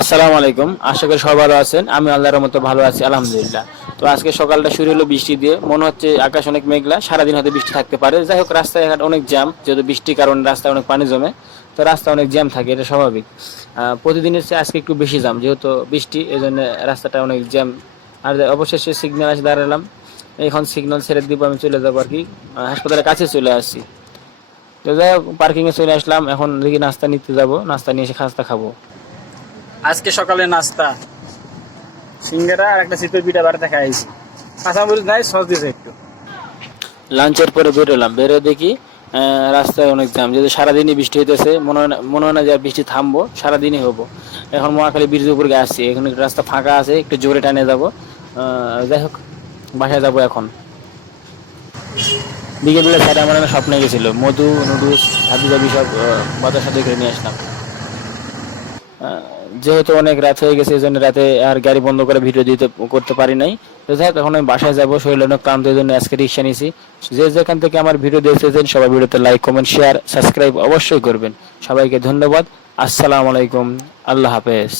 আসসালামু আলাইকুম, আশা করি সবাই ভালো আছেন। আমি আল্লাহর মতো ভালো আছি, আলহামদুলিল্লাহ। তো আজকে সকালটা শুরু হলো বৃষ্টি দিয়ে, মনে হচ্ছে আকাশ অনেক মেঘলা, সারাদিন হয়তো বৃষ্টি থাকতে পারে। যাই হোক, রাস্তায় ঘাট অনেক জ্যাম, যেহেতু বৃষ্টির কারণে রাস্তায় অনেক পানি জমে, তো রাস্তা অনেক জ্যাম থাকে, এটা স্বাভাবিক। প্রতিদিনের চেয়ে আজকে একটু বেশি জ্যাম, যেহেতু বৃষ্টি, এই জন্য রাস্তাটা অনেক জ্যাম। আর অবশেষে সিগন্যাল এসে দাঁড়ালাম, এখন সিগন্যাল ছেড়ে দিব, আমি চলে যাবো আর কি। হাসপাতালের কাছে চলে আসছি। তো যাই হোক, পার্কিংয়ে চলে আসলাম, এখন দেখি নাস্তা নিতে যাবো, নাস্তা নিয়ে এসে খাস্তা খাবো। আজকে সকালে নাস্তা সিঙ্গারা আর একটা শীতের পিঠা বাড়িতে খাইছি। কাঁচামরিচ নাই, সস দিয়েছে একটু। লাঞ্চের পরে বেরোলাম, বেরো দেখি রাস্তায় অনেক জ্যাম, যেহেতু সারাদিনই বৃষ্টি হইতেছে, মনে হয় না যে আর বৃষ্টি থামবো, সারাদিনই হবো। এখন মহাখালী ব্রিজের উপর আসছি, এখানে রাস্তা ফাঁকা আছে, একটু জোরে টানে যাবো। যাই হোক, বাসায় যাবো এখন। বিকেলবেলা স্যার আমার একটা স্বপ্নে গেছিল, মধু নুডলস হাবি জাবি সব বাজার সাথে করে নিয়ে আসলাম। যেহেতু অনেক রাত হয়ে গেছে, এই জন্য রাতে আর গাড়ি বন্ধ করে ভিডিও দিতে করতে পারি নাই। তো যাই হোক, এখন আমি বাসায় যাবো, শরীর অনেক ক্লান্ত, এই জন্য আজকে রিক্সা নিয়েছি। যে যেখান থেকে আমার ভিডিও দেখতেছেন সবাই ভিডিওতে লাইক, কমেন্ট, শেয়ার, সাবস্ক্রাইব অবশ্যই করবেন। সবাইকে ধন্যবাদ। আসসালামু আলাইকুম, আল্লাহ হাফেজ।